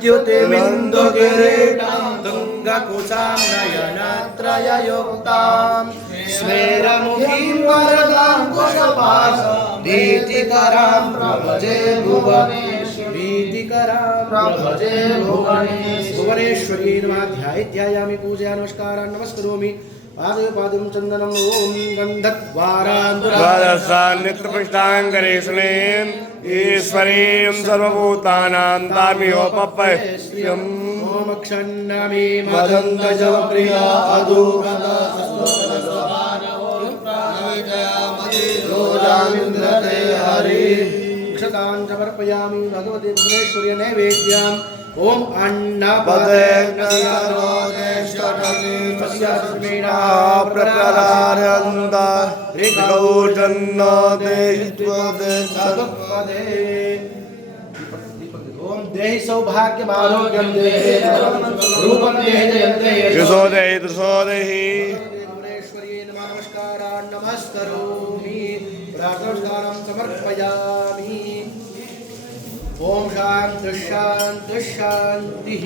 विद्युतिमिन्दुकिरीटं तुङ्गकुचान्नयनत्रययुक्तां स्मेरमुखीं वरदां कुशपाशभीतिकरां प्रभजे भुवनेश्वरी भुवनेश्वरी नमः। ध्यायामि पूजया नमस्कारान् नमस्करोमि। पादं चन्दनम् ॐ गन्धद्वारान् नित्यपुष्टाङ्गरेशनेन ईश्वरीं सर्वभूतानां तामियोपपयम् ॐ क्षण्णमि मदन्तजप्रिया अधूगदामिन्द्रते हरि क्षतान् समर्पयामि भगवते भुवनेश्वर्यै नैवेद्यम्। ॐ अन्नपदे देहि सौभाग्यम् आरोग्यं देहि रूपं देहि जयन्ते यशो देहि दृशो देहि। भुवनेश्वर्यै नमः। नमस्कारान् नमस्करोमि नमस्कारं समर्पयामि। ॐ शान्तिः शान्तिः शान्तिः।